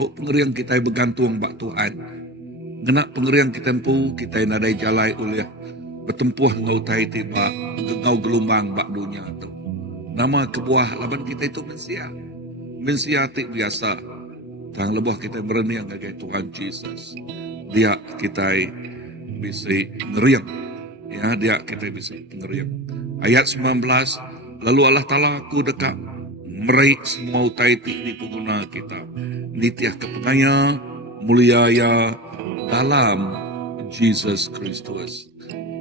Pengerian kita bergantung bak Tuhan. Genak pengerian kita empu, kita nadai jalai oleh bertempuh ngau tai tiba ngau gelombang bak dunia tu. Nama kebuah laban kita itu mensia. Mensia tik biasa. Tang lebuh kita bereniang ngagai Tuhan Yesus. Dia kita bisa ngeriang. Ya, dia kita bisa ngeriang. Ayat 19, lalu Allah Ta'ala aku dekat meraih semua utai tik di pengguna kita. Nitiah kepengaya mulia ya dalam Jesus Kristus.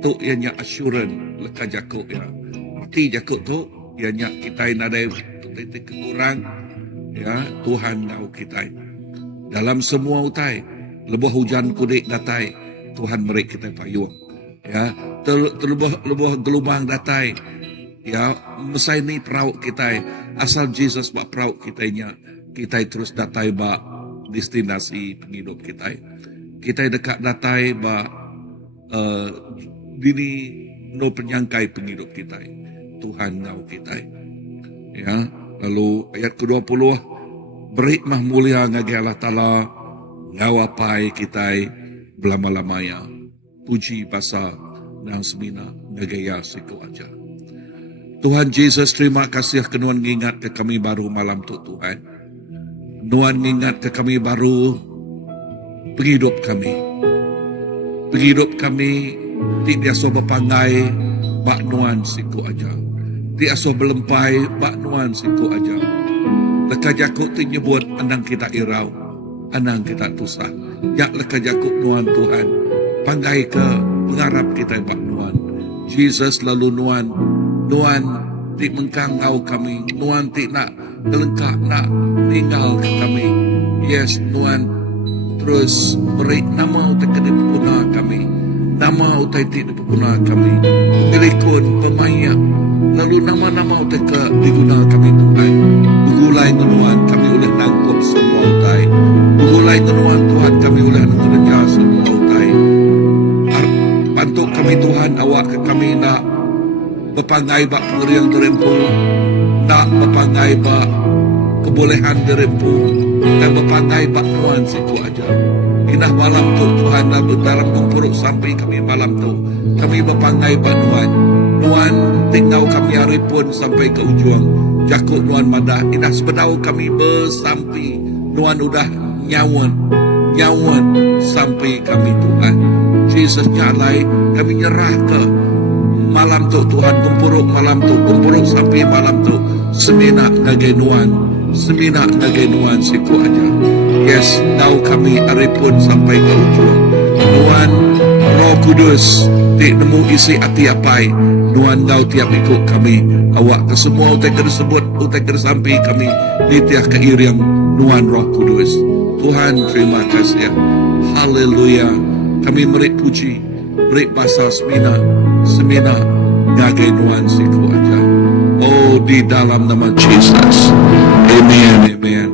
Tu ianya assurance leka jakuk ya. Mati jakuk tu ianya kita nadai titik kekurang ya Tuhan ngau kita. Dalam semua utai lebuh hujan kudik datai Tuhan meri kita payung. Ya, terlebuh gelombang datai ya mesai ni perauk kita asal Jesus bak perauk kitanya. Kita terus datai ba destinasi penghidup kita. Kita dekat datai ba dini no penyangkai penghidup kita. Tuhan ngau kita. Ya, lalu ayat ke-20 beri mah mulia ngagi Allah Ta'ala ngawapai kita belama-lamanya. Puji basa dan semina ngagaya siku aja. Tuhan Yesus terima kasih kenuan ngingat ke kami baru malam tu Tuhan. Nuan ingat ke kami baru penghidup kami. Penghidup kami tidak so berpangai bak nuan siku aja. Tidak so belempai bak nuan siku aja. Leka jakuk ti nyebut anang kita irau, anang kita tusah. Yak leka jakuk nuan Tuhan. Panggai ke pengarap kita bak nuan. Jesus lalu nuan ti mengkang ngau kami. Nuan ti nak kelengkap nak tinggal ke kami. Yes, Tuhan terus beri nama utai kena berguna kami. Nama utai tidak berguna kami. Milikun pemayak. Lalu nama-nama utai ke diguna kami Tuhan. Begulai ngenuan kami oleh nangkup semua utai. Begulai ngenuan Tuhan kami oleh ngereja semua utai. Bantu kami Tuhan awak ke kami nak berpangai bak pengeriang terempu. Nak berpangai bak kebolehan dirempu dan berpangai bak nuan situ aja. Inah malam tu Tuhan dalam kumpuruk sampai kami malam tu kami berpangai bak nuan tinggal kami hari pun sampai ke ujung jakuk nuan madah. Inah sebedau kami bersampai nuan udah nyawan sampai kami Tuhan. Jesus nyalai kami nyerah ke malam tu Tuhan kumpuruk malam tu kumpuruk sampai malam tu semina ngagai nuan siku aja. Yes, tahu kami aripun sampai ke ujung. Nuan Roh Kudus ti nemu isi hati apai. Nuan ngau tiap ikut kami. Awak ke semua utai tersebut utai tersampai kami nitiah keiriang nuan Roh Kudus. Tuhan terima kasih. Haleluya. Kami merik puji, merik basa semina ngagai nuan siku aja. Oh, di dalam nama Jesus. Amen, amen.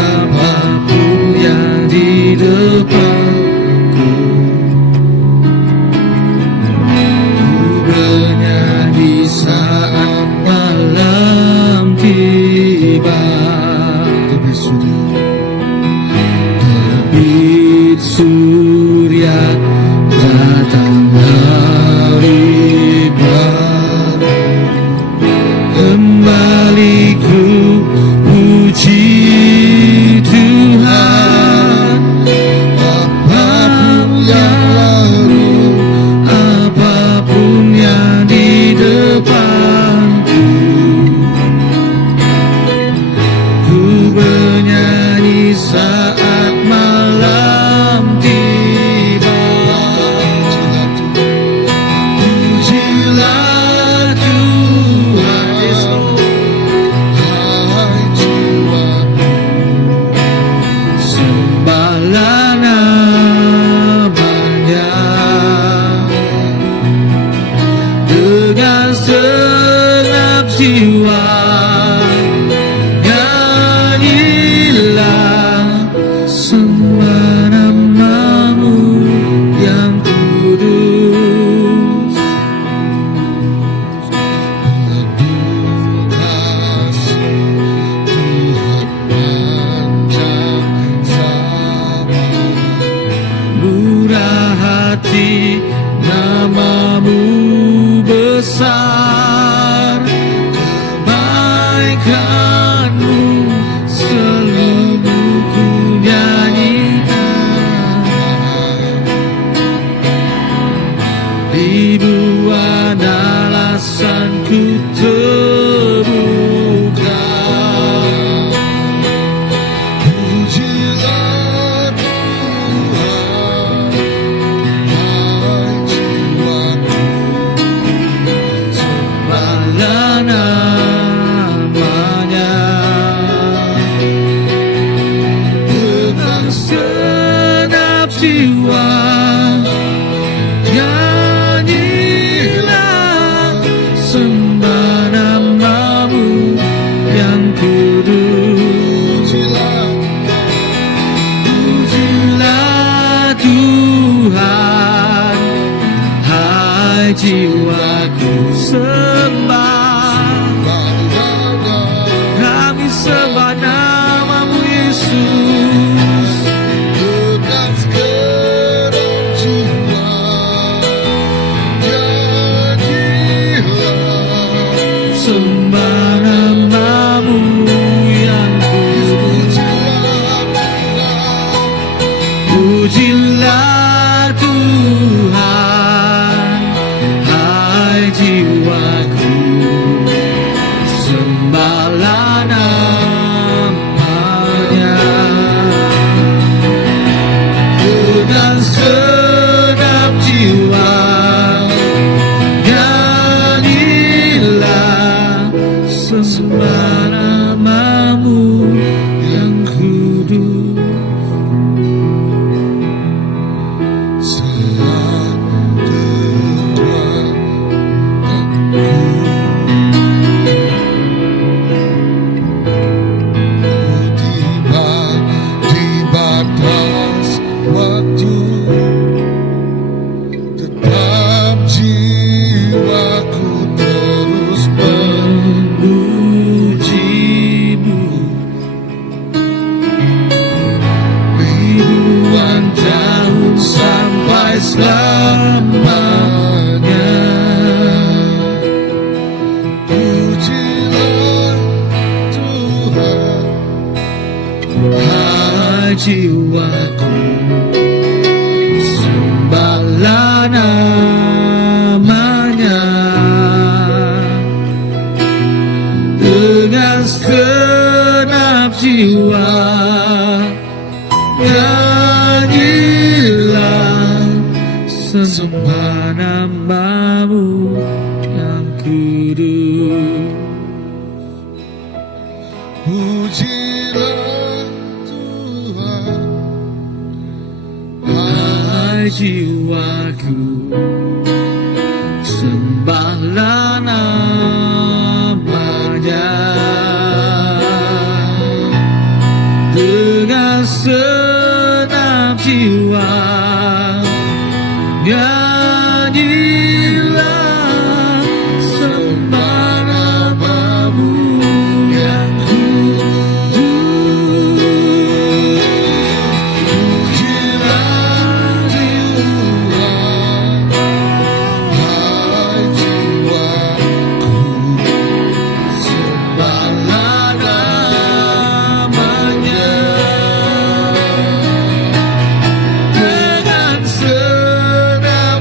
Apapun yang hati, namamu besar, kebaikanmu selalu ku nyanyikan. Ribuan alasanku terbuka. Pujilah Tuhan, hai jiwaku, Sembahlah namanya dengan segenap jiwa. Nyanyilah, sembah namamu yang kudus. Pujilah Tuhan, hai jiwaku, sembah. Kami sembah namamu Yesus. dengan segenap jiwa. Nyanyilah, Sembah namamu yang kudus. Pujilah Tuhan, hai jiwaku, sembahlah namanya dengan segenap jiwa. Nyanyilah, sembah namamu yang kudus. tiba di batas waktu, tetap jiwaku terus Memujimu ribuan tahun sampai selamanya. Pujilah Tuhan, Hai jiwaku, sembahlah namanya dengan segenap jiwa. Nyanyilah, sembah namamu yang kudus. pujilah Tuhan, Hai jiwaku, sembahlah namanya dengan segenap jiwa. Nyanyilah, sembah namamu yang kudus. pujilah Tuhan, hai jiwaku, Sembahlah namanya dengan segenap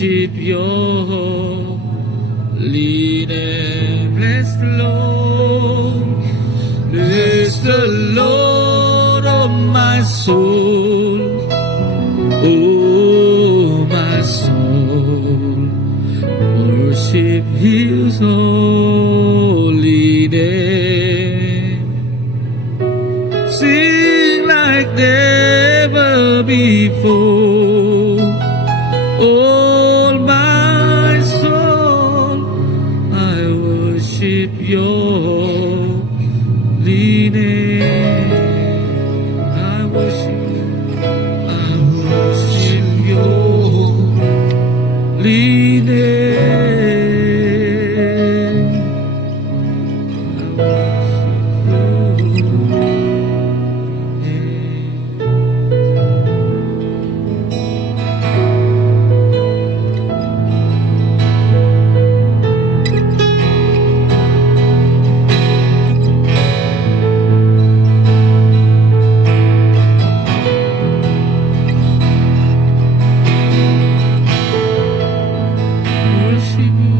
worship your holy name. Bless the Lord. Bless the Lord, oh my soul. Oh my soul. Worship his holy name. Sing like never before. All my soul, I worship your holy name. I worship your holy name. I worship your name. Worship you,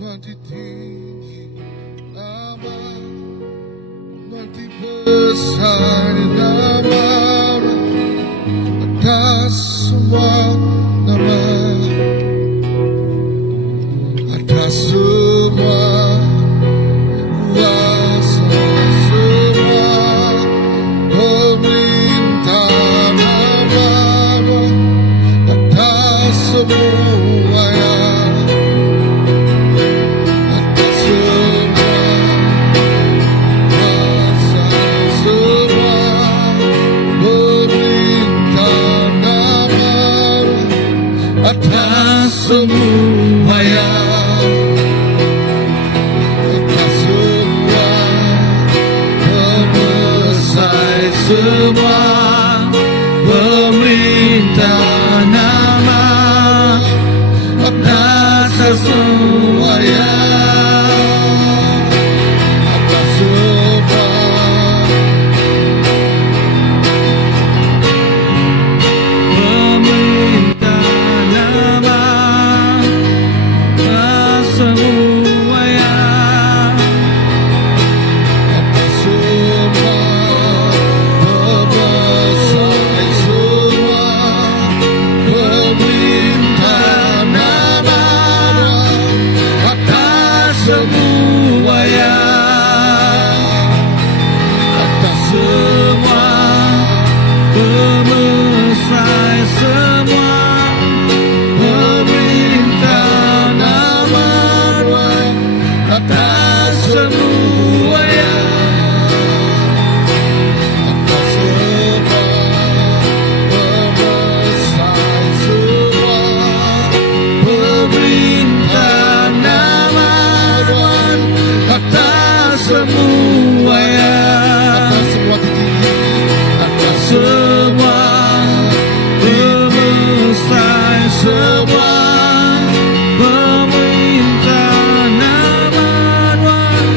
Nama tinggi, nama besar, nama atas semua nama, atas semua kuasa, semua pemerintah, nama atas semua yang atas semua kuasa, semua pemerintah, nama atas semua yang atas semua Selesai semua pemerintah nama atas semua yang atas semua pemerintah nama atas semua yang atas semua membesar semua pemerintah nama atas semua yang atas semua pemersai semua pemerintah nama atas semua yang atas semua semua yang atas semua tinggi, atas semua membesar semua pemerintah nama Tuhan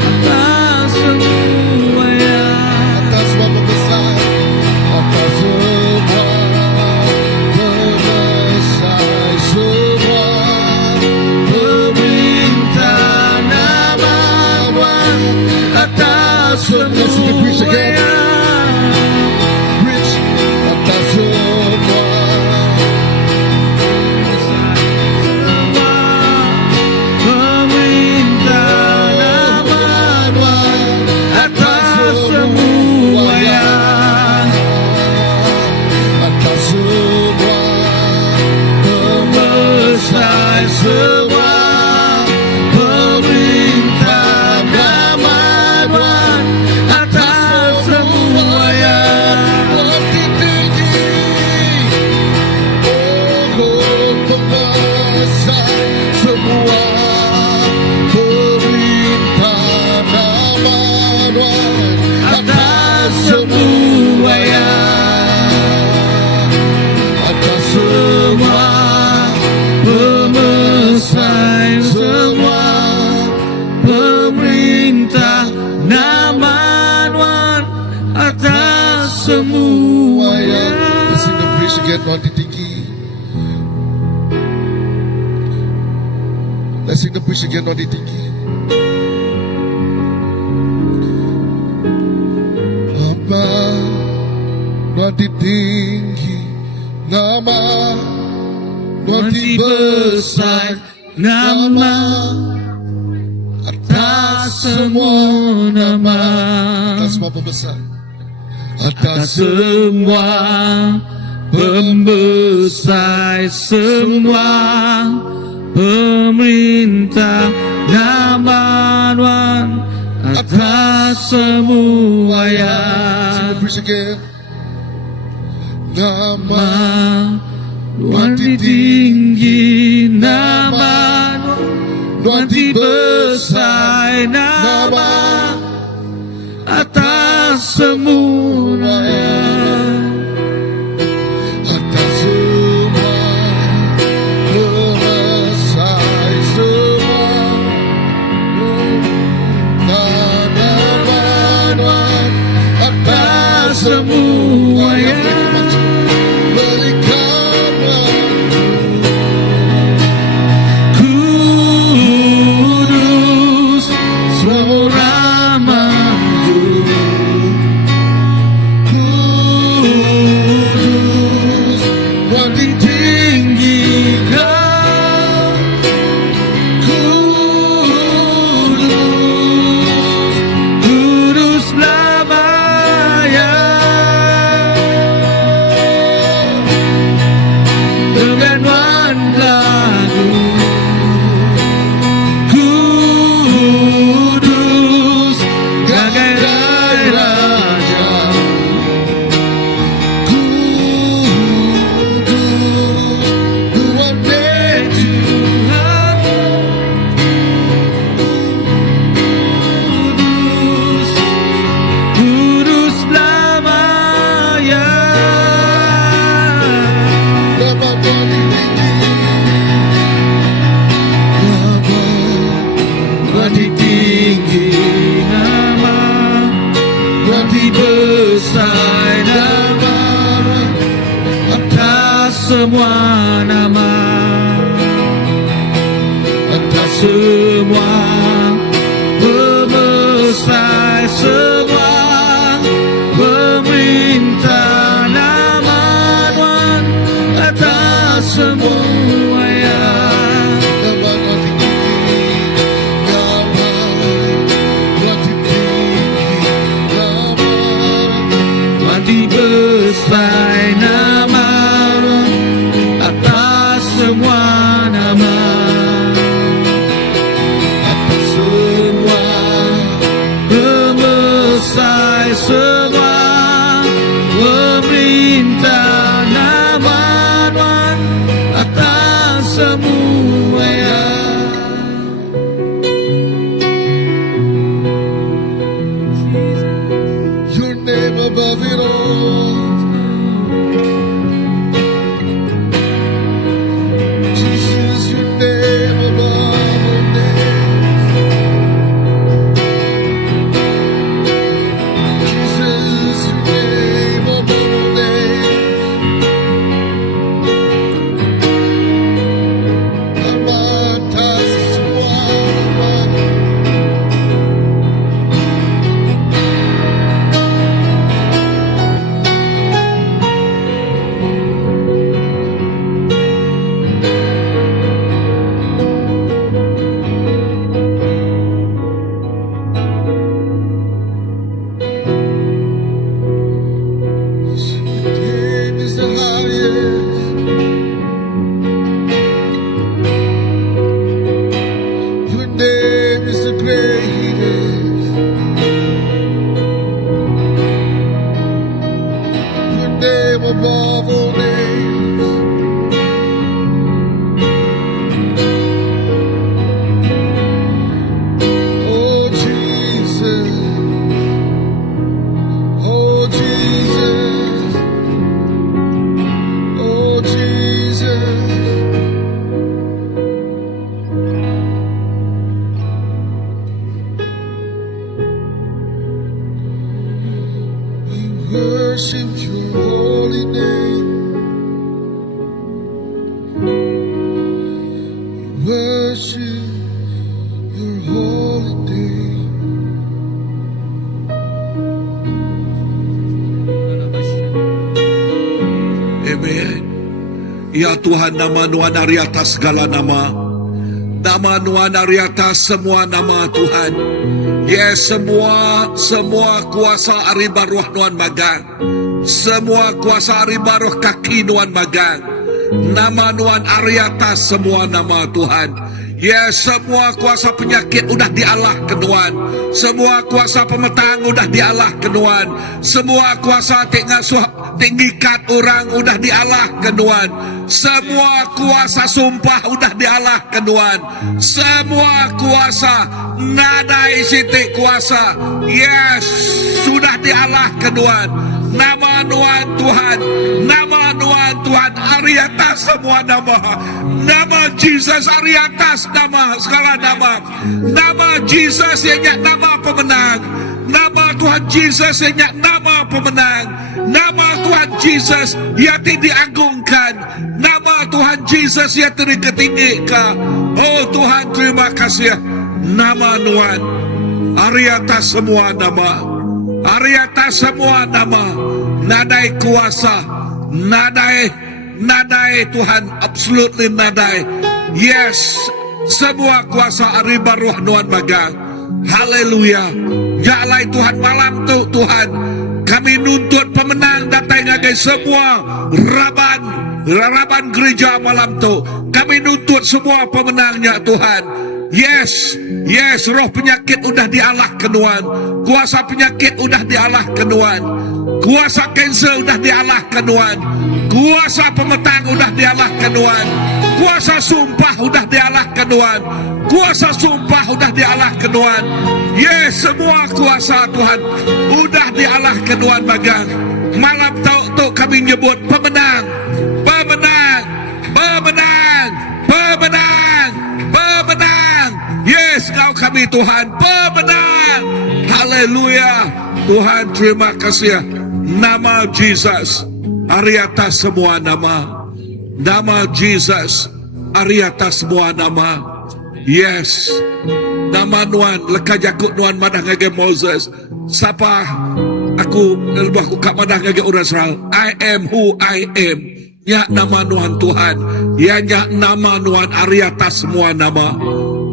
atas semua yang atas semua pembesar, atas semua pembesar semua pemerintah nama Tuhan atas semua yang rich, atas semua pemerintah nama Tuhan atas semua yang atas semua besar semua pemerintah nama Tuhan atas semua yang lebih tinggi. Oh, pembesar semua pemerintah nama Tuhan atas semua yang atas semua pembesar semua pemerintah nama Tuhan atas semua yang Let's sing the praise again, Tuhan tinggi. Let's sing the praise again, Tuhan tinggi. Apa Tuhan tinggi, nama Tuhan besar nama atas semua nama atas semua pembesar, atas semua pembesar semua pemerintah nama Tuhan atas semua yang praise again. Nama Tuhan tinggi nama Tuhan besar nama atas semua yang atas semua pembesar semua nama Tuhan atas semua yang kudus semua maju kudus Tuhan tinggi kau kudus lamanya dengan lagu kudus gagai raja Tuhan Tuhan kudus lamanya nama Tuhan tinggi nama Tuhan besar nama atas semua nama atas semua pembesar semua pemerintah nama Tuhan atas semua yang nama Tuhan tinggi, nama mati besar nama atas worship your holy name. We worship your holy name. Amen. Ya Tuhan, nama Nuan dari atas segala nama. Nama Nuan dari atas semua nama Tuhan. Yes, semua kuasa ariba roh Nuan magang. Semua kuasa ariba roh kaki Nuan magang. Nama Nuan ari atas semua nama Tuhan. Yes, semua kuasa penyakit udah dialah kenuan. Semua kuasa pemetang udah dialah kenuan. Semua kuasa tinggikan orang udah dialah kenuan. Semua kuasa sumpah udah dialah kenuan. Semua kuasa nadai sitik kuasa, yes, sudah dialah kenuan. Nama Nuan Tuhan, nama Nuan Tuhan ari atas semua nama. Nama Jesus ari atas nama segala nama. Nama Jesus yang nama pemenang. Nama Tuhan Jesus yang nama pemenang. Nama Tuhan Jesus yang diagungkan. Nama Tuhan Jesus yang terketinggikan. Oh Tuhan, terima kasih. Nama Nuan ari atas semua nama. Ari atas semua nama. Nadai kuasa, nadai Tuhan, absolutely nadai. Yes, semua kuasa ariba roh Nuan magang. Haleluya. Jalai Tuhan malam tu Tuhan, kami nuntut pemenang datang ngagai semua raban gereja malam tu. Kami nuntut semua pemenangnya Tuhan. Yes, roh penyakit udah dialah kenuan. Kuasa penyakit udah dialah kenuan. Kuasa kanser udah dialah kenuan. Kuasa pemetang udah dialah kenuan. Kuasa sumpah udah dialah kenuan. Kuasa sumpah udah dialah kenuan. Yes, semua kuasa Tuhan udah dialah kenuan magang. Malam tu kami nyebut pemenang. Yes, kau kami Tuhan pemenang. Haleluya. Tuhan, terima kasih. Nama Jesus ari atas semua nama. Nama Jesus ari atas semua nama. Yes. Nama Nuan leka jakut Nuan madah ngage Moses. Siapa aku kak madah ngage orang Israel. I am who I am. Nyak nama Nuan Tuhan. Ya nyak nama Nuan ari atas semua nama.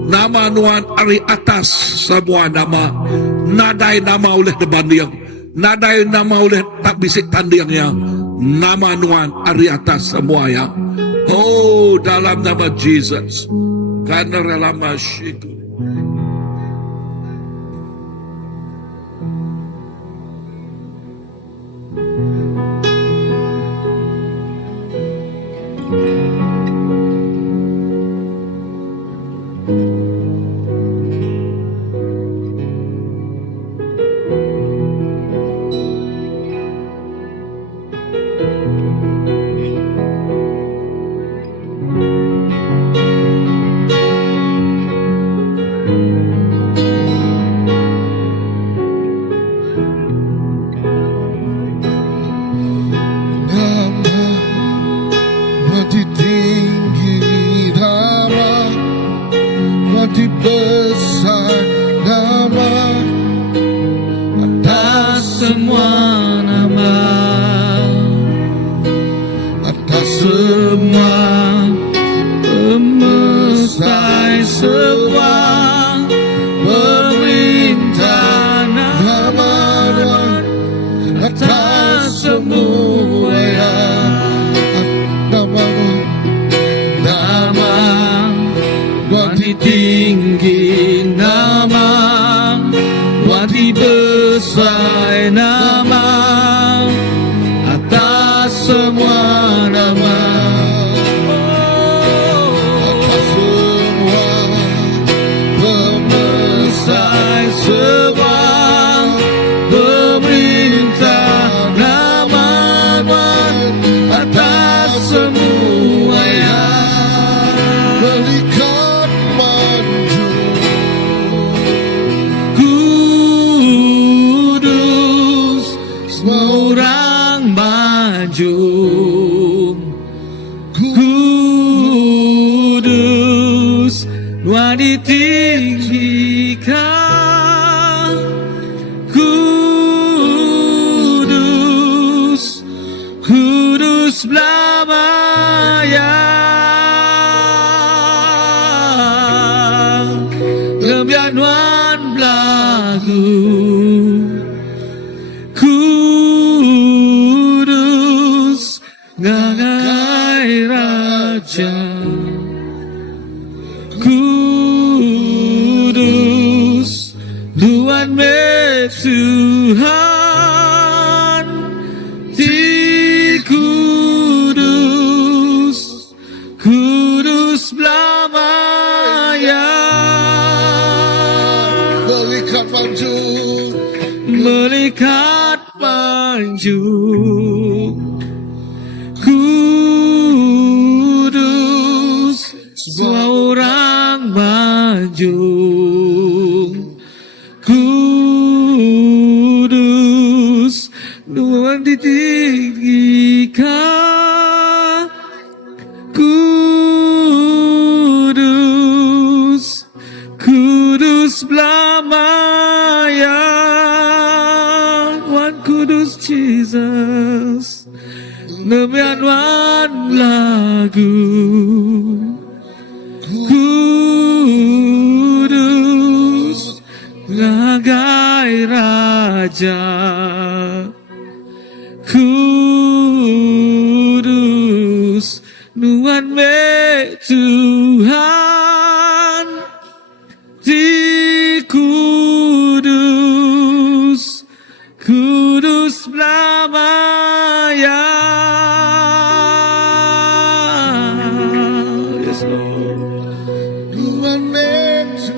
Nama Nuan ari atas semua nama. Nadai nama oleh debanding. Nadai nama oleh tak bisik tandingnya. Nama Nuan ari atas semuanya. Oh, dalam nama Jesus. Karena rela masyiku. Kudus, Maura manjung kudus Tuhan ditinggikan kudus kudus belamanya Lebihan Tuhan belagu kudus ngagai raja kudus Tuhan Tuhan di kudus kudus belamanya Melihat manjung melihat manjung kudus semua orang manjung kudus Tuhan ditinggikan kudus kudus belamanya Tuhan kudus Jesus Lebihan Tuhan lagu kudus ngagai raja kudus Tuhan Tuhan di kudus kudus belamanya Yes Lord Tuhan metu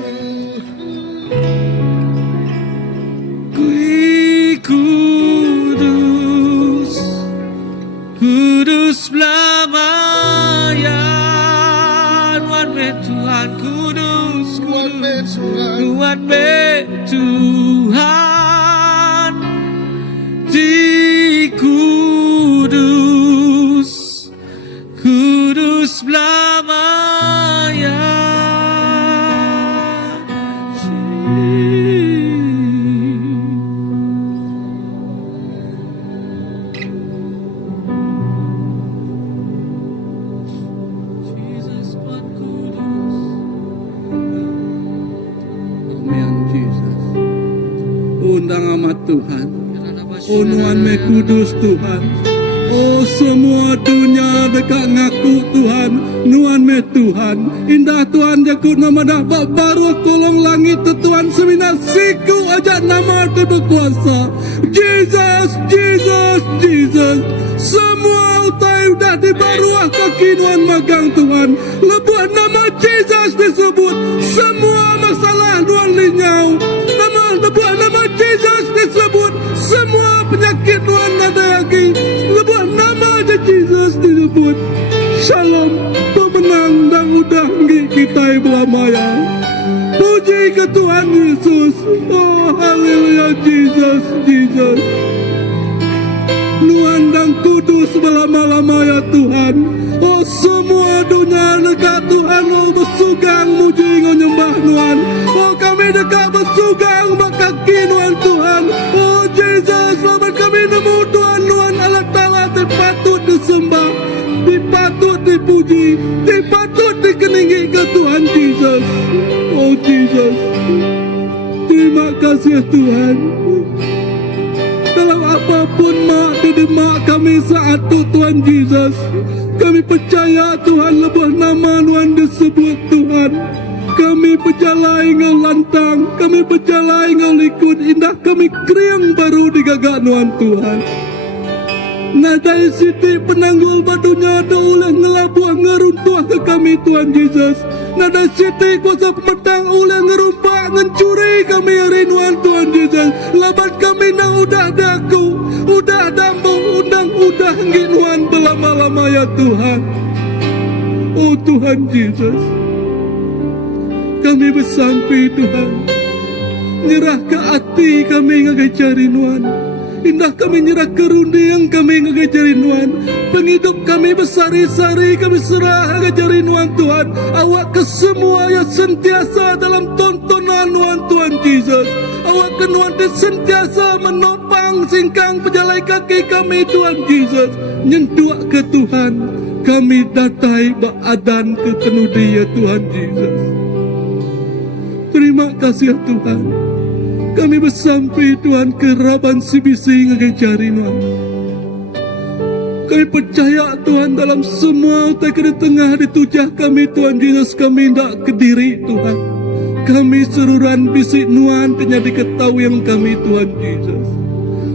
Kui kudus kudus belamanya Tuhan kudus Tuhan metu Tuhan Tuhan di kudus kudus belamanya Jesus Tuhan kudus Amen, Jesus. Undang amat Tuhan. Oh Tuhan me kudus Tuhan. Oh semua dunia dekat ngaku Tuhan. Nuan me Tuhan. Indah Tuhan jakut nama dah bak baru kolong langit tu Tuhan. Semina siku ajak nama tu berkuasa. Jesus, Jesus, Jesus. Semua utai udah di baruah kaki Nuan magang Tuhan. Lebuat nama Jesus disebut. Semua masalah Nuan linyau. Lebuat nama Jesus disebut. Semua penyakit Nuan ada lagi. Lebuat nama je Jesus disebut. Shalom, pemenang dan udah kita belamaya. Puji ke Tuhan Yesus. Oh haleluya Jesus, Jesus. Nuan dan kudus belama-lama ya Tuhan. Oh semua dunia dekat Tuhan. Oh bersugang muji ngau nyembah Nuan. Oh kami dekat bersugang bak kaki Nuan Tuhan. Oh Jesus selamat kami nemu Tuhan Nuan Allah Ta'ala dipatut disembah, dipatut dipuji, dipatut dikeningi ke Tuhan Jesus. Oh Jesus, terima kasih Tuhan. Dalam apapun mak didemak kami saat itu Tuhan Jesus, kami percaya Tuhan lebih nama Tuhan disebut Tuhan. Kami berjalan ngau lantang, kami berjalan ngau likut indah, kami kriang baru digagak Tuhan. Nadai siti penanggul badunya ada oleh ngelabuah ngeruntuah ke kami Tuhan Jesus. Nadai siti kuasa pemetang oleh ngerumpak ngencuri kami hari Tuhan Jesus. Labat kami nang udah daku, udah dambu, undang udah nginuan belama-lama ya Tuhan. Oh Tuhan Jesus, kami bersampai Tuhan, nyerah ke hati kami ngagai cari Tuhan. Indah kami nyerah kerundi yang kami ngajarin Tuhan. Penghidup kami bersari-sari kami serah ngajarin Tuhan. Awak ke semua yang sentiasa dalam tontonan Tuhan Yesus. Awak ke Tuhan sentiasa menopang singkang pejalai kaki kami Tuhan Yesus. Nyentuh ke Tuhan. Kami datai baadan ke penuh dia Tuhan Yesus. Terima kasih Tuhan. Kami bersampai Tuhan ke Raban CBC ngajari Tuhan. Kami percaya Tuhan dalam semua utai ke tengah ditujah kami Tuhan Yesus. Kami tidak kediri Tuhan. Kami seruran bisik Tuhan ternyata diketahui yang kami Tuhan Yesus.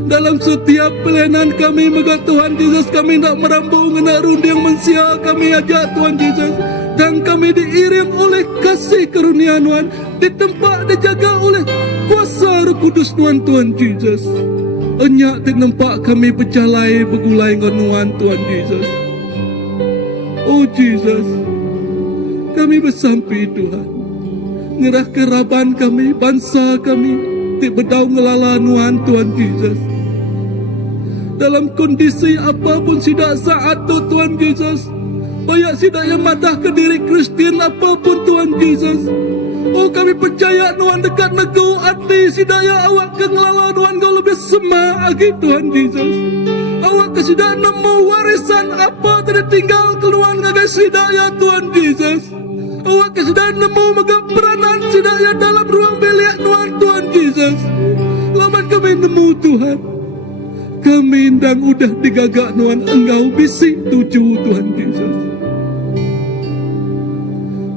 Dalam setiap pelayanan kami mega Tuhan Yesus, kami tidak merambung nak rundi yang mensia kami ajak Tuhan Yesus. Dan kami diiring oleh kasih karunia Tuhan, di tempat dijaga oleh kuasa Roh Kudus Tuhan Yesus. Enyak tak nampak kami berjalai bergulai dengan Tuhan Yesus. Oh Yesus, kami bersampai Tuhan. Ngerah keraban kami, bangsa kami, tak berdau ngelala Tuhan Yesus. Dalam kondisi apapun sidak saat Tuhan Yesus. Banyak sidak yang madah ke diri Kristian apapun Tuhan Yesus. Oh kami percaya Tuhan dekat negau hati sidaya awak ke ngelala Tuhan kau lebih semak lagi Tuhan Yesus. Awak ke sidak nemu warisan apa tertinggal keluar ngagai sidaya Tuhan Yesus. Awak ke sidak nemu mega peranan sidaya dalam ruang bilik Tuhan Yesus. Laman kami nemu Tuhan. Kami indang udah digagak Tuhan engkau bisik tuju Tuhan Yesus.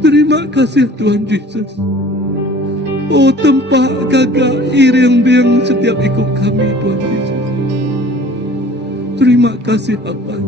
Terima kasih Tuhan Yesus. Oh tempat gagak iring biang setiap ikut kami Tuhan Yesus. Terima kasih Bapa.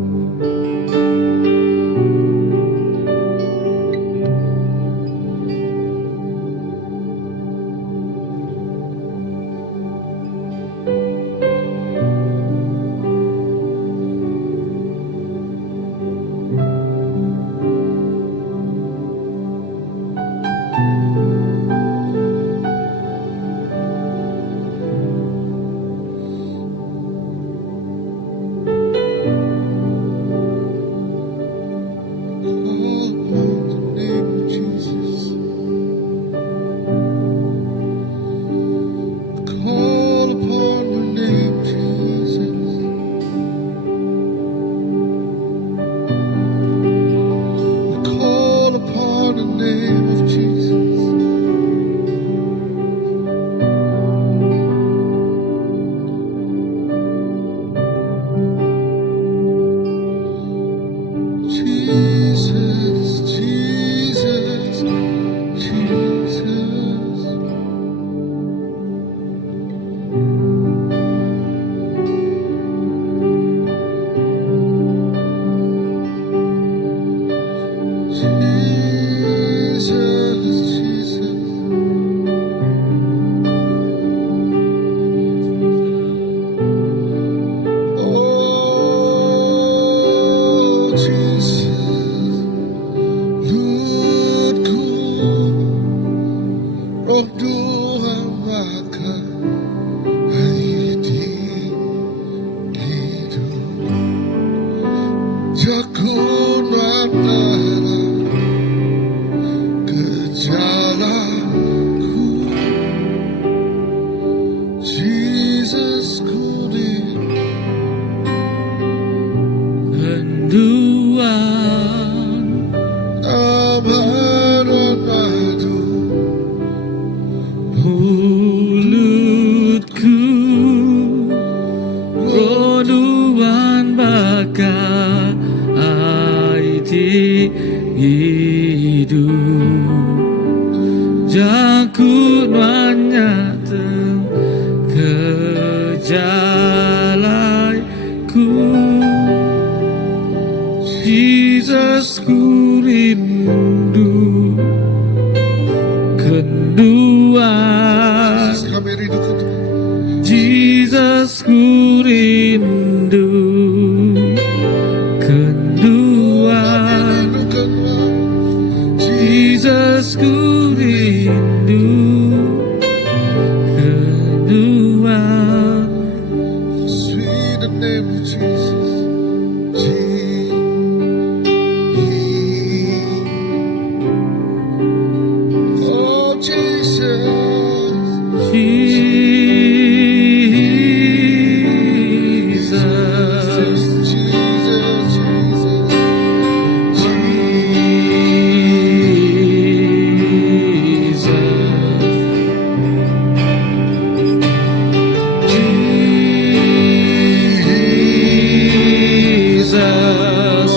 Jesus.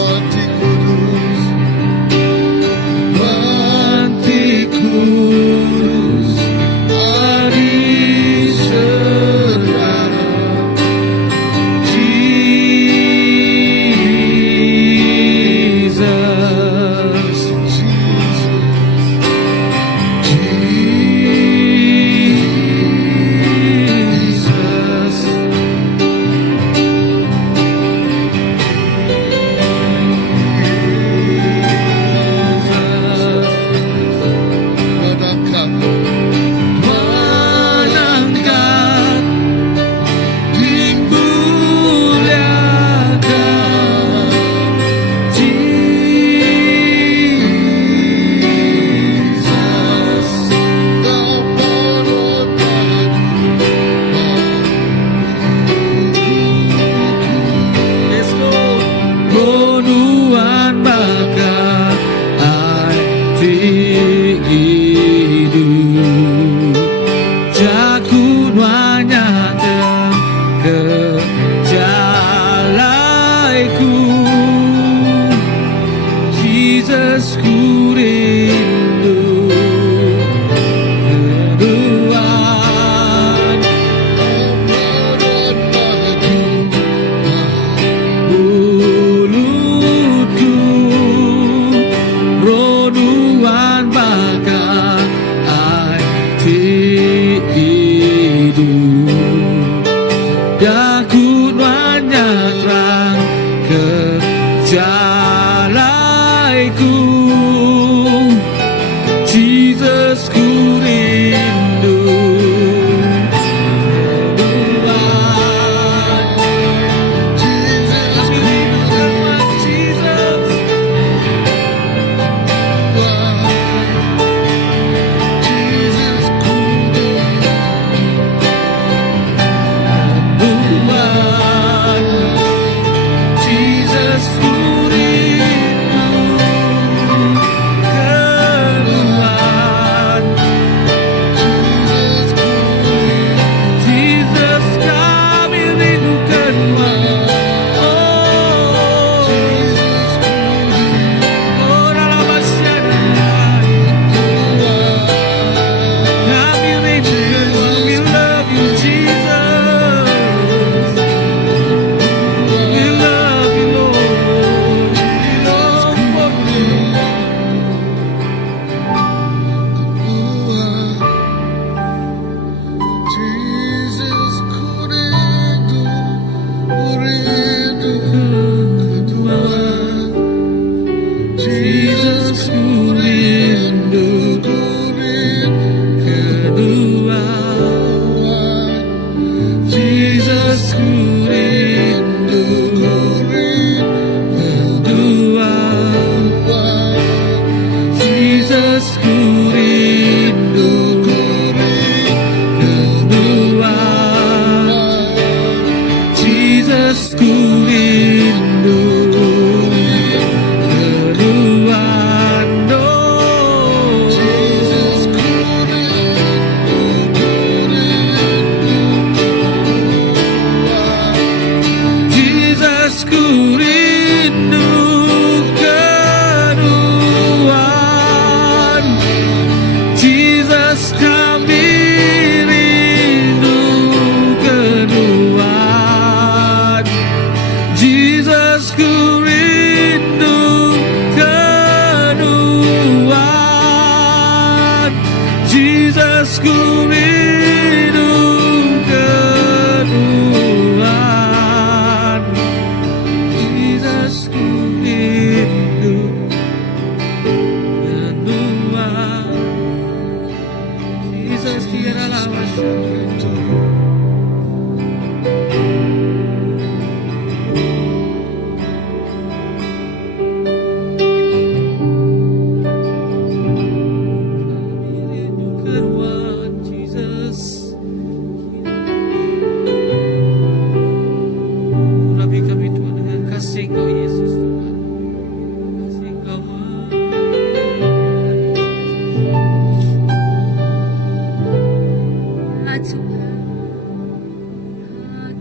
Anti Kudus, Arisha.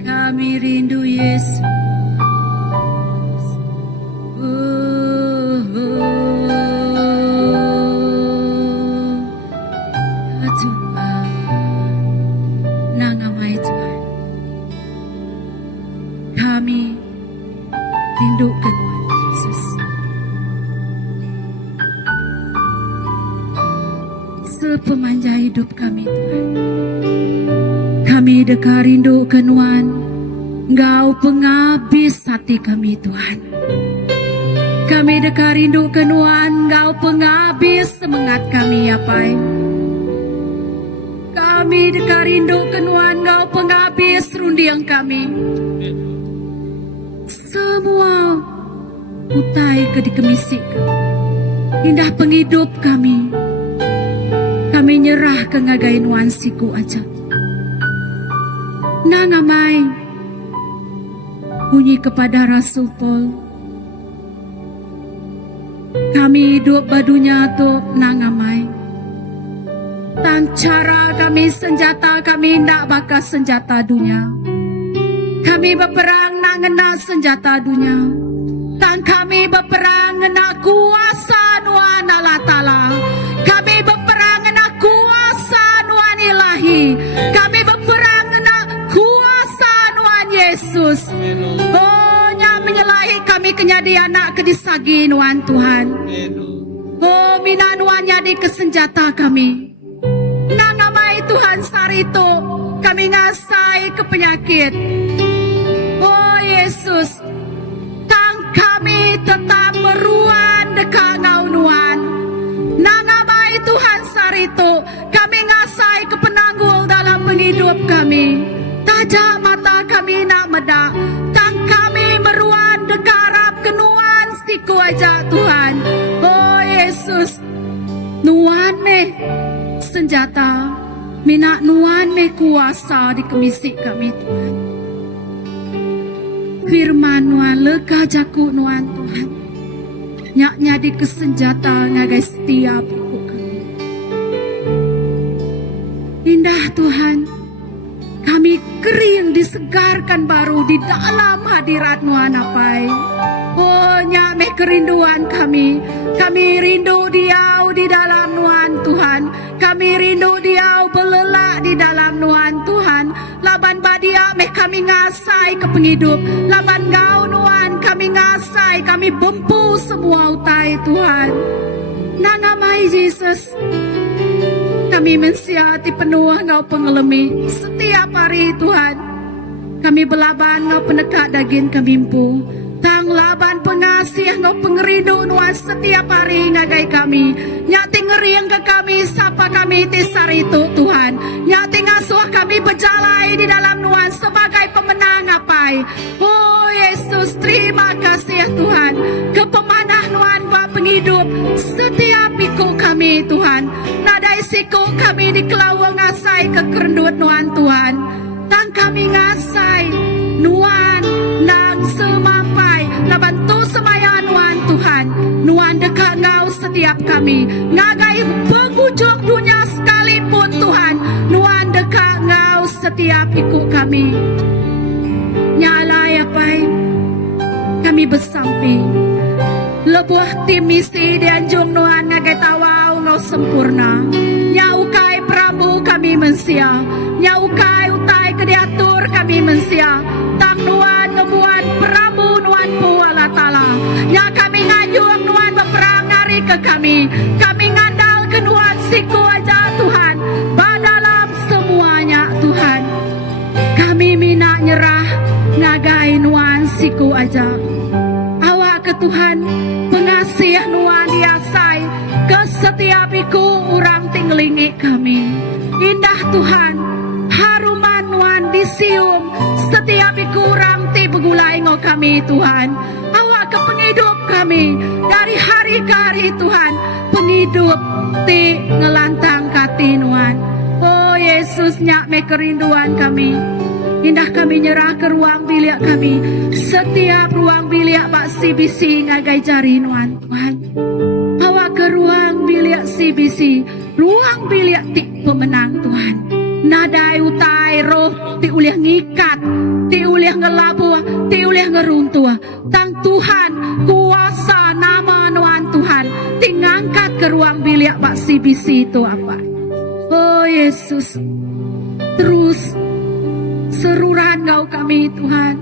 Kami rindu Yesus. Ya Tuhan, nangamai Tuhan. Kami rindukan Tuhan Yesus. Sepemanja hidup kami Tuhan. Kami dekat rindukan Tuhan. Engkau penghabis hati kami Tuhan. Kami dekat rindukan Tuhan. Engkau penghabis semangat kami ya Pai. Kami dekat rindukan Tuhan. Engkau penghabis rundiang kami. Semua utai ke dikemisik. Indah penghidup kami. Kami nyerah ke ngagain Tuhan siku aja. Nangamai bunyi kepada Rasul Paul. Kami hidup badunya tu nangamai. Tan cara kami senjata kami ndak bakas senjata dunia. Kami berperang nak ngena senjata dunia. Tan kami berperang ngena kuasa Tuhan Allah Ta'ala. Kami berperang ngena kuasa Tuhan Ilahi. Kami berperang ngena kuasa Tuhan Yesus. Oh, nya menyalahi kami kenyadi anak kedisagi Tuhan Tuhan. Oh, mina Tuhan nyadi kesenjata kami. Nangamai Tuhan sarito kami ngasai ke penyakit. Oh Yesus, tang kami tetap meruan dekat ngau Tuhan. Nangamai Tuhan sarito kami ngasai ke penanggul dalam penghidup kami. Tajak mata kami nak medak. Tang kami meruan dekarap kenuan siku aja Tuhan. Oh Yesus, Nuan me senjata, minak Nuan me kuasa di kemisik kami Tuhan. Firman Nuan lega jaku Nuan Tuhan. Nyak di kesenjata ngagai setiap iku kami. Indah Tuhan. Kami kering disegarkan baru di dalam hadirat Tuhan Apai. Oh nyame kerinduan kami. Kami rindu Diau di dalam Tuhan Tuhan. Kami rindu Diau belelak di dalam Tuhan Tuhan. Laban badia meh kami ngasai ke penghidup. Laban Ngau Tuhan kami ngasai. Kami bempu semua utai Tuhan. Nangamai Yesus. Kami mensiati penuh Engkau pengelemi setiap hari Tuhan. Kami belaban Engkau penekat daging kami impu. Tang laban pengasih Engkau pengerindu Tuhan setiap hari ngagai kami. Nyati ngeriang ke kami sapa kami tisari itu Tuhan. Nyati ngasuh kami berjalai di dalam Tuhan sebagai pemenang apai. Oh Yesus terima kasih ya Tuhan. Kepemanah Tuhan buat penghidup setiap ikut kami Tuhan. Nadai siku kami di kelawang ngasai ke kerendut Nuan Tuhan. Tang kami ngasai Nuan nang semampai labantu semaya Nuan Tuhan. Nuan dekat Ngau setiap kami. Ngagai penghujung dunia sekalipun Tuhan. Nuan dekat Ngau setiap ikut kami. Nyalai apai kami bersampi. Lebuah tim misi dianjung Nuan ngagai tawau Ngau sempurna. Nyaukai Prabu kami mensia. Nyaukai utai kediatur kami mensia. Tak Nuan ngebuat Prabu Nuan Puala Ta'ala. Nya kami ngajung Nuan berperang hari ke kami. Kami ngandal ke Nuan siku aja Tuhan. Badalam semuanya Tuhan. Kami mina nyerah ngagai Nuan siku aja. Awak ke Tuhan pengasih Nuan diasai. Ke setiap iku orang tinggelingi kami. Indah Tuhan, haruman Nuan disium. Setiap iku orang ti begulai ngau kami Tuhan. Awak ke penghidup kami. Dari hari ke hari Tuhan. Penghidup ti ngelantang kati Nuan. Oh Yesus nyak me kerinduan kami. Indah kami nyerah ke ruang bilik kami. Setiap ruang bilik bak CBC ngagai jari Nuan Tuhan. Awak ke ruang bilik CBC. Ruang bilik tik pemenang Tuhan. nadai utai roh ti uliah ngikat, ti uliah ngelabuh, ti uliah ngeruntuh. Tang Tuhan kuasa nama nuan Tuhan, ti ngangkat ke ruang bilik Pak CBC itu apa. Oh Yesus, terus seruran Engkau kami Tuhan.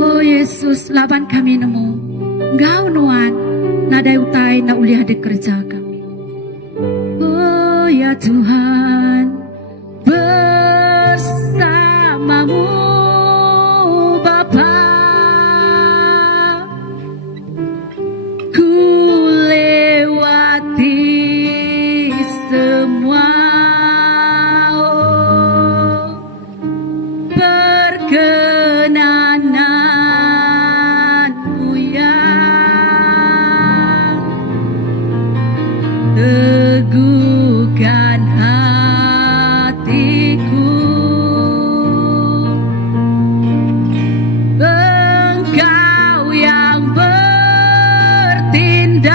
Oh Yesus, laban kami nemu Engkau nuan nadai utai na uliah dikerja kami. Oh ya Tuhan, bersamamu Bapa, ku lewati semua perkenananmu yang teguhkan hatiku. Engkau yang bertindak,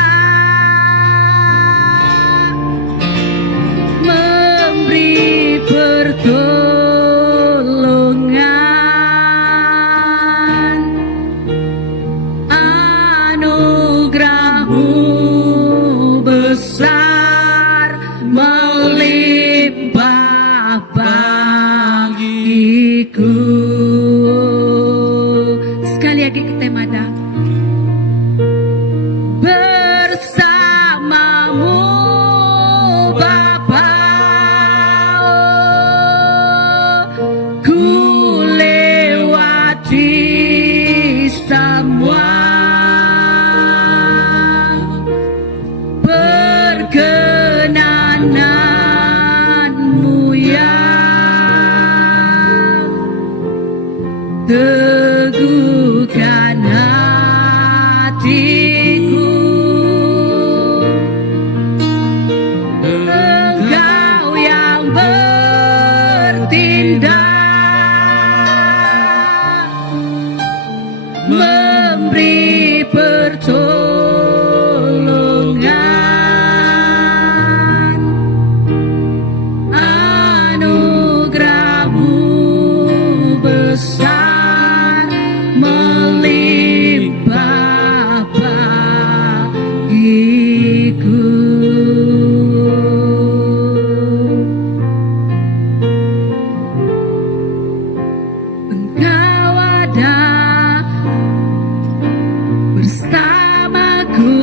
memberi pertolongan, anugerah-Mu besar melimpah bagiku. Sekali lagi kita mada. Bersamamu Bapa, ku lewati semua perkenananmu yang teguhkan hatiku. Engkau yang bertindak, memberi pertolongan, anugerah-Mu besar melimpah bagiku. Engkau ada bersamaku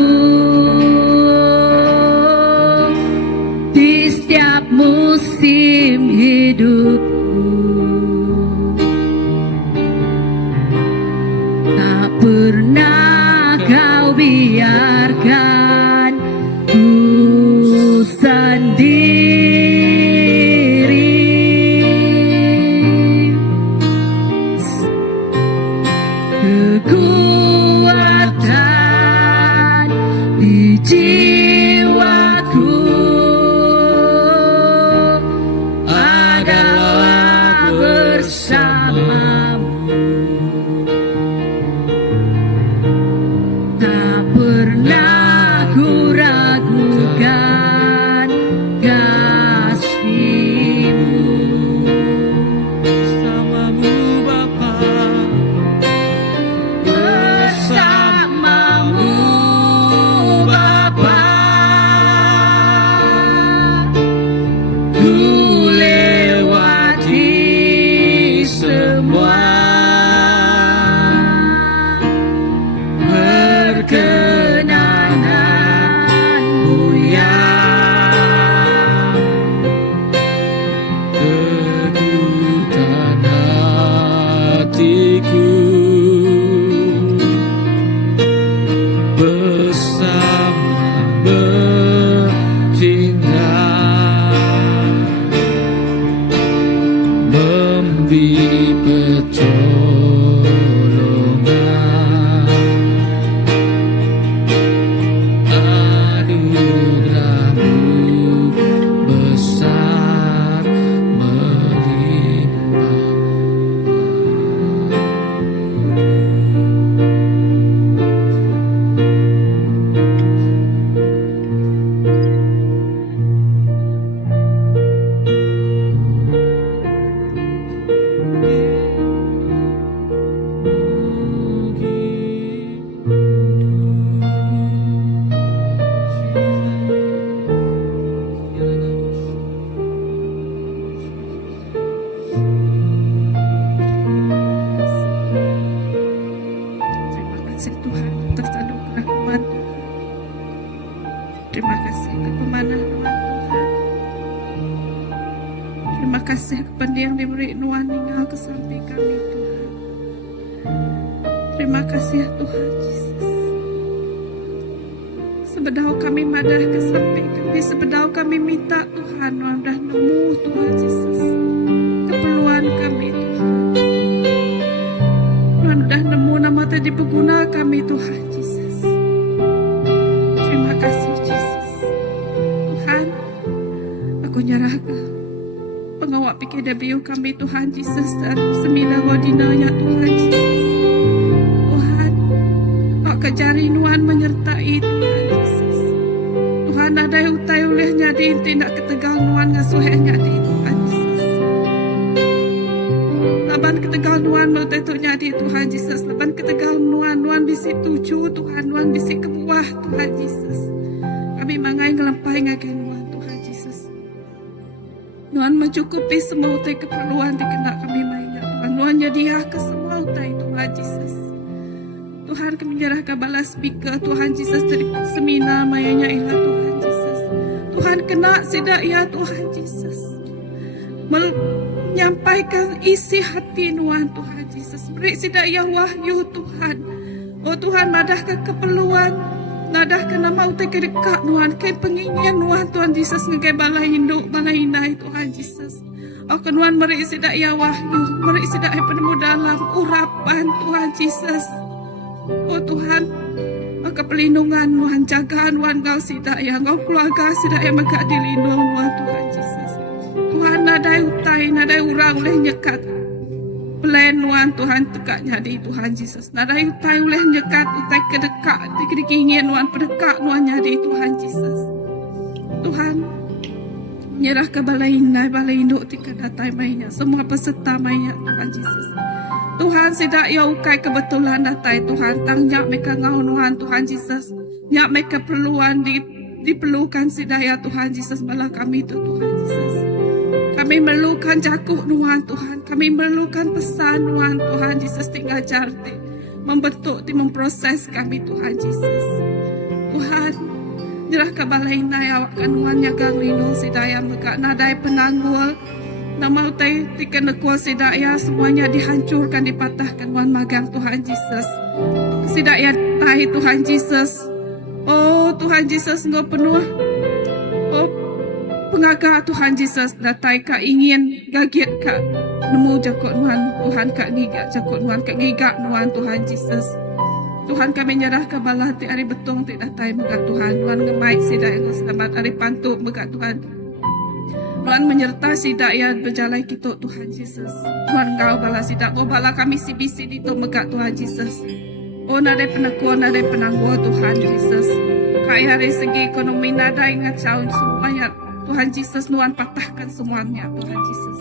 di setiap musim hidupku. Tak pernah Kau biarkan ku sendiri. Kekuatan di jiwaku adalah bersamamu. Tak pernah ku ragukan kasih-Mu. Bersamamu Bapa, Bersamamu Bapa, ku lewati semua kasih kepada yang diberi Tuhan tinggal ke samping kami Tuhan. Terima kasih ya Tuhan Yesus. Sebedau kami madah ke samping kami, sebedau kami minta Tuhan, dah nemu Tuhan Yesus keperluan kami Tuhan. Tuhan dah nemu nama tadi berguna kami Tuhan Yesus. Terima kasih Yesus. Tuhan, aku nyerah ke pengawal PKW kami Tuhan Yesus dan semina godina ya Tuhan Yesus. Tuhan, kau kejari Tuhan menyertai Tuhan Yesus. Tuhan ada utai olehnya di tindak ketegang Tuhan ngasuhnya di Tuhan Yesus. Laban ketegang Tuhan meltetuknya di Tuhan Yesus. Laban ketegang Tuhan bisi tuju Tuhan bisi kebuah Tuhan Yesus. Kami mangai ngelempai ngagen Tuhan Yesus. Tuhan mencukupi semua utai keperluan dikena kami mainnya Tuhan. Tuhan jadi ke semua utai Tuhan Yesus. Tuhan kami menyerahkan balas speaker Tuhan Yesus dari semina mayanya ilah Tuhan Yesus. Tuhan kena sidak ya Tuhan Yesus. Menyampaikan isi hati Tuhan Yesus. Beri sidak ya wahyu Tuhan. Oh Tuhan madah ke keperluan. Nadah kena mau te kedekat Tuhan, ke pengingin Tuhan Yesus ngegai balai induk, balai inai Tuhan Yesus. Oh Tuhan meri sidak ya wahyu, meri sidak ya penemu dalam urapan Tuhan Yesus. Oh Tuhan, oh kepelindungan Tuhan, jagaan Tuhan kau sidak ya, kau keluarga sidak ya maka dilindung Tuhan Yesus. Tuhan nadai utai, nadai urang oleh nyekat. Pelayan Tuhan tekaknya di Tuhan Yesus. Nada utai oleh nyekat utai kedekat dikingin Tuhan pedekat Tuhannya di Tuhan Yesus. Tuhan nyerah ke balai induk tika datai mainnya semua peserta mainnya Tuhan Yesus. Tuhan sidak ya ukai kebetulan datai Tuhan tangnya mereka ngau Tuhan Yesus. Nyak mereka perluan diperlukan sidak ya Tuhan Yesus malah kami itu Tuhan Yesus. Kami memerlukan jakuk Tuhan. Kami memerlukan pesan Tuhan Yesus tinggal jarti. Membentuk, memproses kami Tuhan Yesus. Tuhan, nyerah ke balai nai awak Tuhan nyagang lindung sidaya mega nadai penanggul. Nama utai tika nekul sidaya semuanya dihancurkan, dipatahkan Tuhan magang Tuhan Yesus. Sidaya tai Tuhan Yesus. Oh Tuhan Yesus engkau penuh. Oh pengaga Tuhan Yesus datai ka ingin gagiat ka nemu jakut Tuhan ka ngigak jakut ka ngigak Tuhan Yesus. Tuhan kami nyerah ke balah ti ari betong ti datai mega Tuhan ngemai sidak yang selamat ari pantuk mega Tuhan. Tuhan menyertai sidak ya berjalan kita Tuhan Yesus. Tuhan kau balah sidak kau balah kami bisi di tu mega Tuhan Yesus. Oh nadai penakuan nadai penangguh Tuhan Yesus. Kaya dari segi ekonomi nadai ngacau semuanya Tuhan Yesus, Tuhan patahkan semuanya Tuhan Yesus.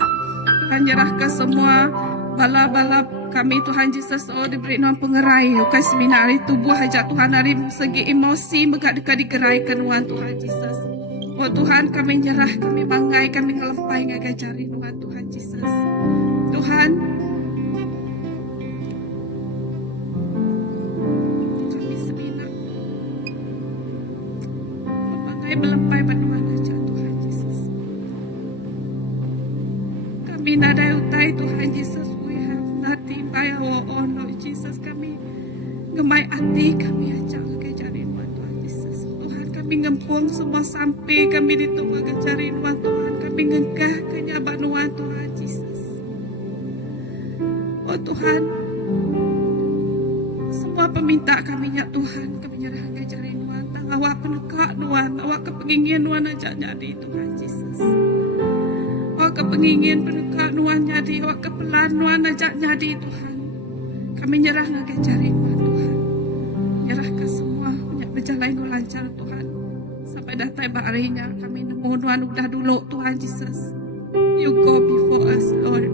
Tuhan nyerahkan semua bala-bala kami Tuhan Yesus. Oh diberi Tuhan pengerai. Ukai seminari tubuh hajat Tuhan dari segi emosi dekat digeraikan Tuhan Yesus. Oh Tuhan kami nyerah, kami banggai, kami ngelempai ngagai cari Tuhan Yesus. Tuhan kami semina banggai melempai Tuhan aja Tuhan Yesus. Kami nadai utai Tuhan Yesus. We have nothing by our own Lord Jesus. Kami gemai hati kami aja ngejari Tuhan Yesus. Tuhan kami ngempuang semua sampai kami ditunggu ngejari Tuhan. Kami ngegah kenyabat Tuhan Yesus. Oh Tuhan, semua peminta kami ya Tuhan, kami nyerah ngejari Tuhan. Tang awak penekak Tuhan, awak kepengingin Tuhan aja jadi Tuhan Yesus. Awak kepengingin penekak Tuhan jadi, awak kepelan Tuhan aja jadi Tuhan. Kami nyerah ngejari Tuhan. Nyerah ke semua, berjalan lancar Tuhan. Sampai datai barinya kami nemu Tuhan udah dulu Tuhan Yesus. You go before us Lord.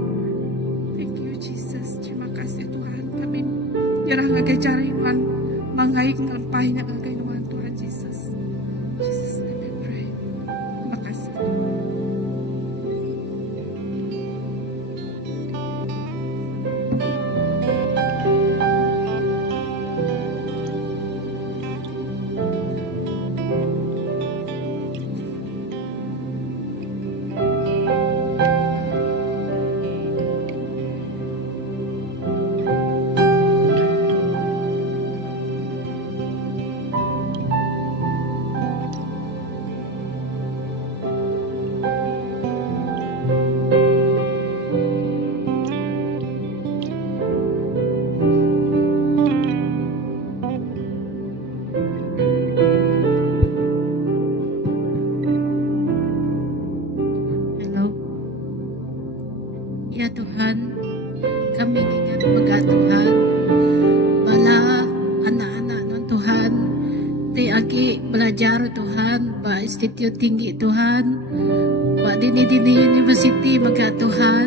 Thank you Jesus. Terima kasih Tuhan. Kami nyerah ngejari Tuhan. Manggai ngelampainya ngagai Tuhan Yesus. Jesus name we pray. Terima kasih. ya Tuhan. Kami ingat baga Tuhan. Bala anak-anak non Tuhan. Ti aki belajar Tuhan. Ba institut tinggi Tuhan. Ba dini-dini university baga Tuhan.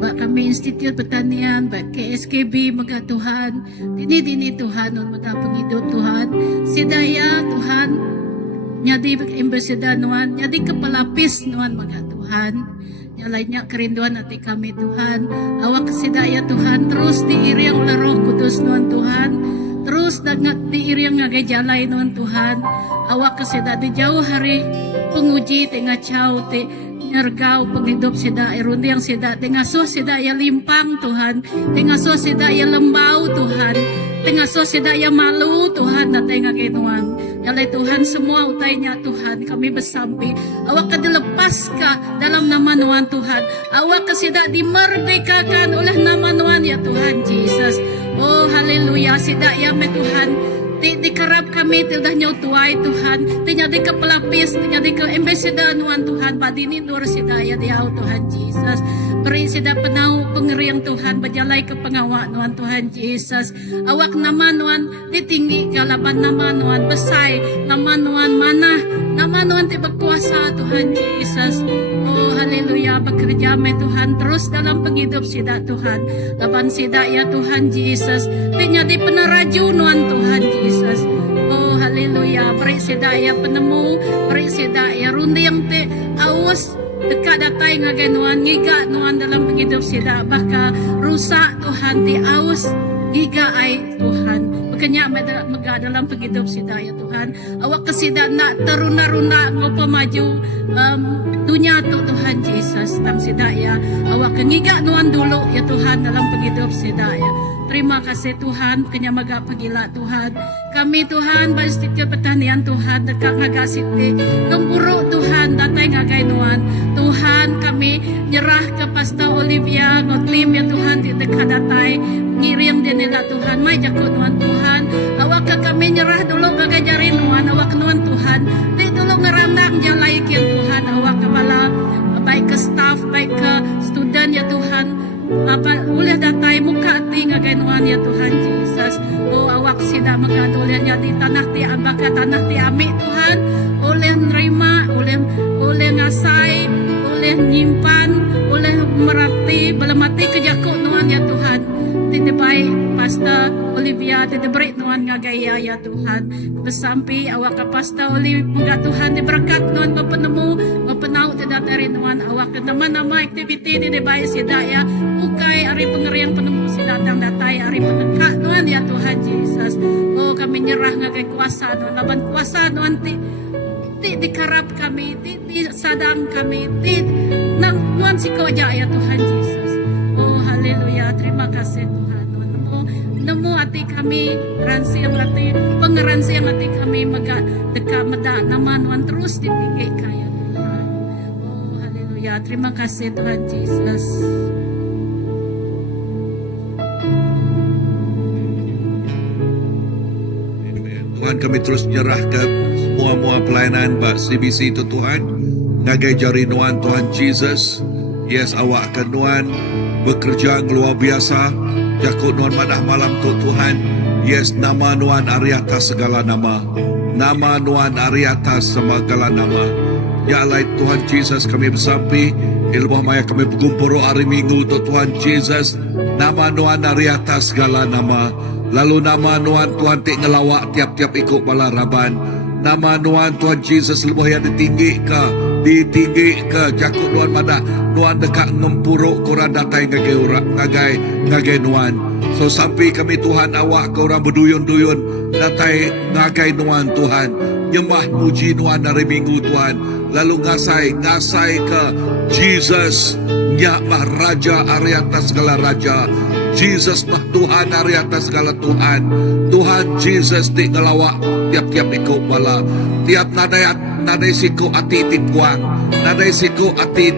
Ba kami institut pertanian. Ba KSKB baga Tuhan. Dini-dini Tuhan non mata penghidup Tuhan. Sidaya Tuhan. Nyadi ambassador nuan. Nyadi kepelapis nuan baga Tuhan. Lainnya kerinduan hati kami Tuhan. Awak kesidaya Tuhan terus diiring oleh Roh Kudus Tuhan Tuhan. Terus diiring ngagai jalai Tuhan Tuhan. Awak kesida di jauh hari penguji tengah jauh te nyergau penghidup sida irundi yang sida tengah so sida ya limpang Tuhan. Tengah so sida ya lembau Tuhan. Tengah so sida ya malu Tuhan na tengah Tuhan. Yalai Tuhan semua utainya Tuhan kami bersampi. Awak dilepas ka dalam nama Tuhan Tuhan. Awak kesida dimerdekakan oleh nama Tuhan ya Tuhan Jesus. Oh haleluya sida ya me Tuhan. Dikarap kami tidak nyautuai Tuhan. Tidak ke pelapis, tidak ke ambassador Tuhan Tuhan. Badini nur sida ya diau Tuhan Jesus. Beri sida penau pengeriang Tuhan. Berjalai ke pengawak Tuhan Jesus. Awak nama Tuhan ditinggi kalaban nama Tuhan besai. Nama Tuhan mana? Nama Tuhan tiba kuasa Tuhan Jesus. Oh haleluya bekerja me Tuhan terus dalam penghidup sida Tuhan. Laban sida ya Tuhan Jesus. Tinyadi peneraju Tuhan Jesus. Oh haleluya beri sida ya penemu. Beri sida ya rundi yang te awas dekat datai ngagai ngiga dalam penghidup sida. Baka rusak Tuhan ti awas giga ai Tuhan. Makanya mega dalam penghidup sida ya Tuhan. Awak kesida nak teruna-runa ngopo maju dunia tu Tuhan Jesus. Tam sida ya. Awak kengiga nuan dulu ya Tuhan dalam penghidup sida ya. Terima kasih Tuhan, kenya maga pagila Tuhan. Kami Tuhan, Institut Pertanian Tuhan, dekat ngaga siti. Kemburu Tuhan, datay ngagay nuan. Tuhan, kami nyerah ke Pastor Olivia, ngotlim ya Tuhan, di dekat datay. Ngirim din nila Tuhan, may jakot nuan Tuhan. Awak ka kami nyerah dulu gagajarin nuan, awak nuan Tuhan. Di dulu ngerandang jalay kian Tuhan, awak kabala. Baik ke staff, baik ke student ya Tuhan. Apa oleh datai muka ti ngagainuan ya Tuhan Jesus. Oh awak sida magadolnya di tanah ti ambaka tanah ti ami Tuhan. Oleh nerima, oleh ngasai, oleh nyimpan, oleh merati, belemati kejakuk nuan ya Tuhan. Titibai Pastor Olivia titiberi nuan ngagaya ya Tuhan. Besampi awak ke Pastor Olivia Tuhan diberkat nuan penemu penau tidak dari nuan awak ke nama-nama aktiviti titibai sida ya. Ukai ari pengerian penemu si datang datai ari pendekat nuan ya Tuhan Jesus. Oh kami nyerah ngagai kuasa nuan laban kuasa nuan ti dikarap kami ti sadang kami ti nang nuan si koja ya Tuhan Jesus. Oh haleluya terima kasih Tuhan nuan nemu hati kami ransiang hati pengeransiang hati kami mega dekat meda nama nuan terus ditinggi kaya Tuhan. Oh haleluya terima kasih Tuhan Jesus. Tuhan kami terus nyerah ke semua pelayanan Pak CBC itu Tuhan. Ngagai jari nuan Tuhan Jesus. Yes awak akan nuan bekerja luar biasa. Jakut nuan madah malam tu Tuhan. Yes nama nuan ari atas segala nama. Nama nuan ari atas segala nama. Ya Allah Tuhan Jesus kami bersampi. Ilmu maya kami berkumpul hari Minggu tu Tuhan Jesus. Nama nuan ari atas segala nama. Lalu nama nuan Tuhan tik ngelawak tiap-tiap ikut balaraban. Nama nuan Tuhan Jesus lebih yang ditinggi ke jakut nuan madah nuan dekat ngempuruk korang datai ngagai nuan. So sampai kami Tuhan awak ke orang berduyun-duyun datai ngagai nuan Tuhan. Nyembah puji nuan dari minggu Tuhan. Lalu ngasai ke Jesus nyak mah raja ari atas segala raja. Jesus mah Tuhan dari atas segala Tuhan. Tuhan Jesus di ngelawak tiap-tiap ikut bala. Tiap nadai siku ati puang. Nadai siku ati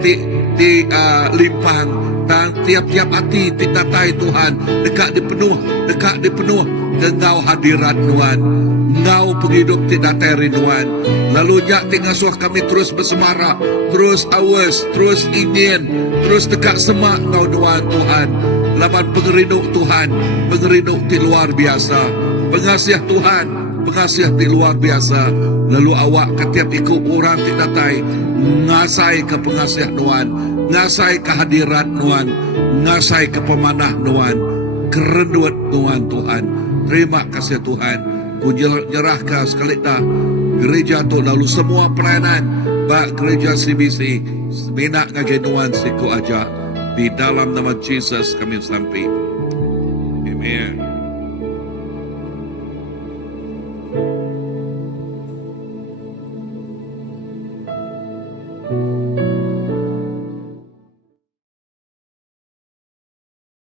limpang dan tiap-tiap hati titatai Tuhan dekat dipenuh ke Engkau hadirat Tuhan. Engkau penghidup titatai rinduan. Lalu nyak tingasuh kami terus bersemara, terus awas, terus ingin, terus dekat semak Engkau Tuhan. Laman pengerinuk Tuhan, pengerinuk ti luar biasa. Pengasiah Tuhan, pengasiah ti luar biasa. Lalu awak ketiap ikut orang titatai ngasai ke pengasiah Tuhan, ngasai ke hadirat Tuhan, ngasai ke pemanah Tuhan, kerenduan Tuhan. Terima kasih Tuhan. Ku nyerahkan sekali dah gereja tu lalu semua pelayanan bak gereja CBC minak ngagenuan siku aja di dalam nama Jesus kami sampai. Amen.